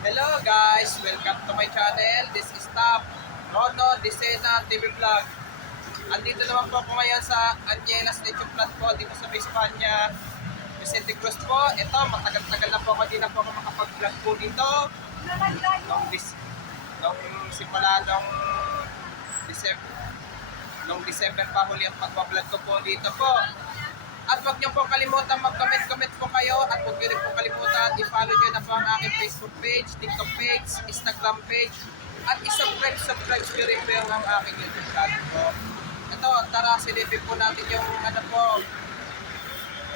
Hello guys, welcome to my channel. This is Top Rono Disena TV Vlog. Andito naman po ako ngayon sa Angelas Nature Plant po dito sa Espanya, Vicente Cruz po. Ito, matagal-tagal na po ako, di na po ako makapag-vlog po dito. Nung simula December pa huli ang pagbablog ko po dito po. At huwag niyo po kalimutan mag-comment po kayo at huwag niyo rin po kalimutan i-follow niyo na po ang aking Facebook page, TikTok page, Instagram page at i-subscribe niyo rin po ang aking YouTube channel po. Ito, tara silipin po natin yung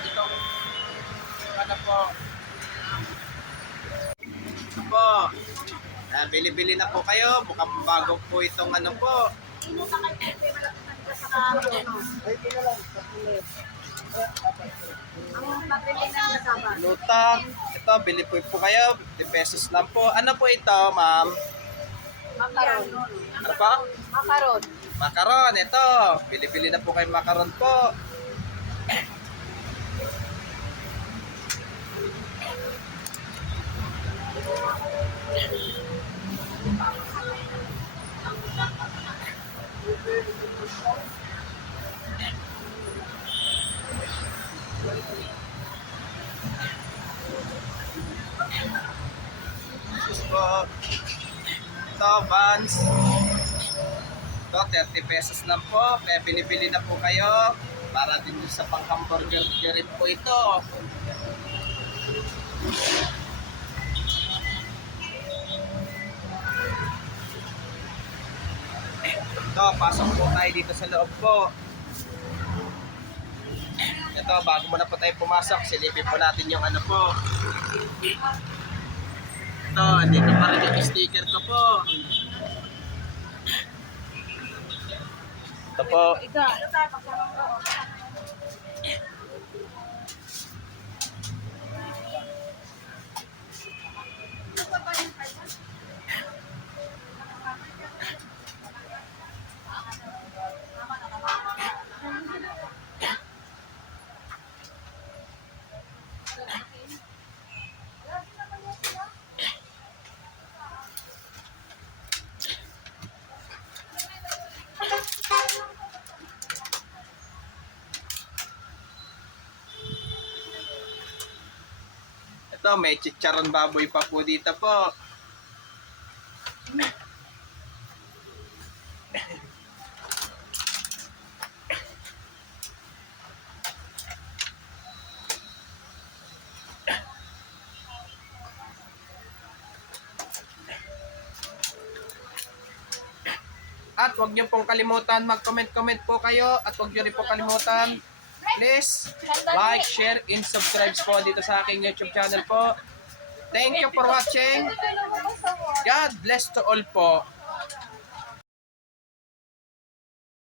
itong bili-bili na po kayo, mukhang bago po itong po. Lutang. Ito, bili po kayo. 50 pesos lang po. Ano po ito, ma'am? Makaron. Ano po? Makaron. Makaron. Ito. Bili-bili na po kayo makaron po. Po. Ito, buns. Ito, 30 pesos lang po. Kaya bili-bili na po kayo. Para din sa pang-hamburger rin po ito. Ito, pasok po tayo dito sa loob po. Ito, bago muna po tayo pumasok, silipin po natin yung po. Ito, dito pa rin yung sticker ko po. Ito po. Ito, may chicharon baboy pa po dito po. At huwag niyo pong kalimutan mag-comment po kayo at huwag niyo rin po kalimutan please like, share, and subscribe po dito sa aking YouTube channel po. Thank you for watching. God bless to all po.